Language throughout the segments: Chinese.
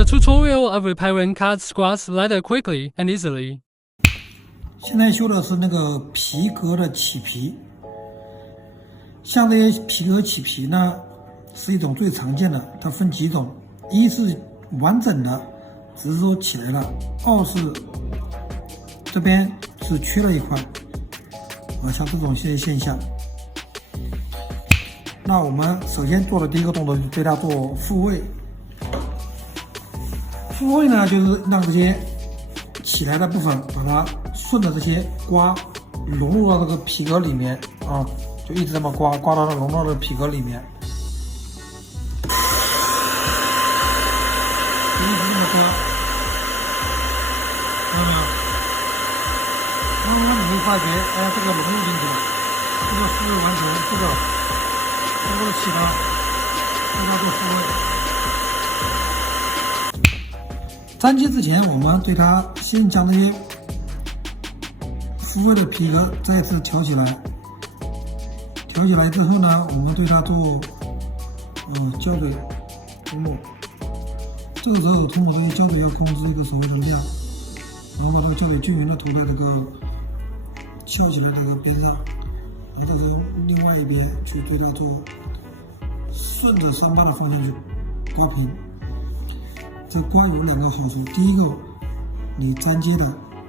The tutorial of repairing cut squash leather quickly and easily. 现在修的是那个皮革的起皮，像这些皮革起皮呢，是一种最常见的，它分几种，一是完整的，只是说起来了；二是这边是缺了一块，像这种些现象。那我们首先做的第一个动作就是对它做复位。复位呢，就是让这些起来的部分把它顺着这些刮融入到这个皮革里面啊，就一直这么刮到它融到这个皮革里面，就一直这么刮，慢慢你会发觉，哎，这个融入进去了，这个复位完成，这个通过起它，对它做复位。粘接之前，我们对它先将这些复位的皮革再次挑起来。挑起来之后呢，我们对它做胶水涂抹。这个时候涂抹这些胶水要控制一个所谓的量，然后把这个胶水均匀的涂在这个翘起来这个边上，然后这时候另外一边去对它做顺着伤疤的方向去刮平。这刮有两个好处，第一个，你粘接的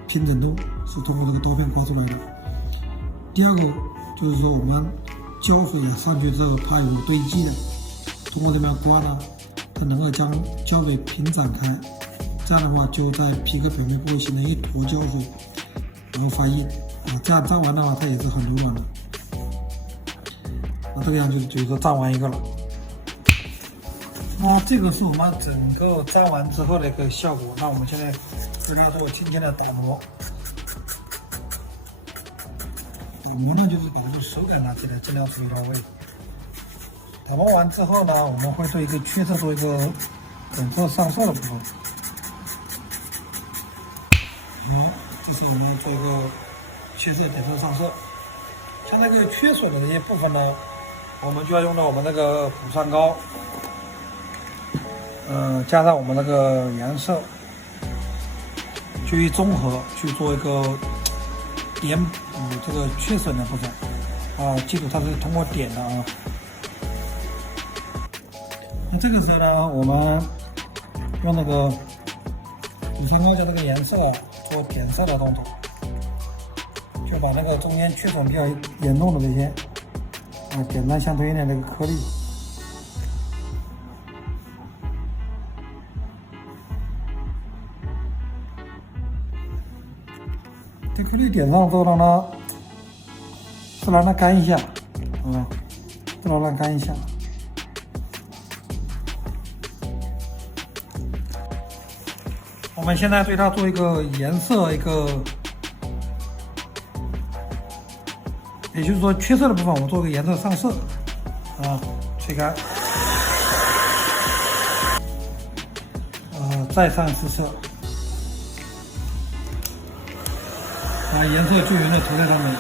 平整度是通过这个刀片刮出来的；第二个就是说我们胶水上去之后，它有堆积的，通过这边刮呢，它能够将胶水平展开，这样的话就在皮革表面不会形成一坨胶水，然后发硬这样粘完的话，它也是很柔软的。那这个样就是说粘完一个了。那这个是我们整个粘完之后的一个效果。那我们现在对它做轻轻的打磨。打磨呢，就是把这个手感拿起来，尽量处理到位。打磨完之后呢，我们会对一个缺色做一个点色上色的部分。这是我们做一个缺色点色上色。像那个缺损的这些部分呢，我们就要用到我们那个补上膏。加上我们那个颜色，去综合去做一个点补这个缺损的部分记住它是通过点的啊。那这个时候呢，我们用那个补上膏的这个颜色做点色的动作，就把那个中间缺损比较严重的这些点上相对应的这个颗粒。这颗粒点上之后，让它干一下，让它干一下。我们现在对它做一个颜色，也就是说缺色的部分，我们做个颜色上色，吹干，再上一次色。把颜色均匀的涂在上面。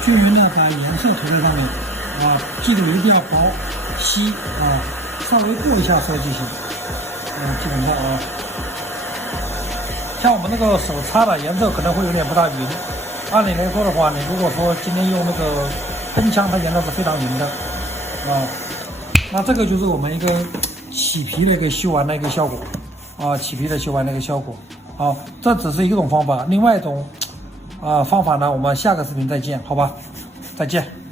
均匀的把颜色涂在上面记住一定要薄稀稍微过一下色就行。基本上像我们那个手擦的颜色可能会有点不大匀。按理来说的话，你如果说今天用那个喷枪，它颜色是非常匀的那这个就是我们一个起皮的一个修完的一个效果起皮的修完的一个效果这只是一种方法，另外一种方法呢，我们下个视频再见，好吧，再见。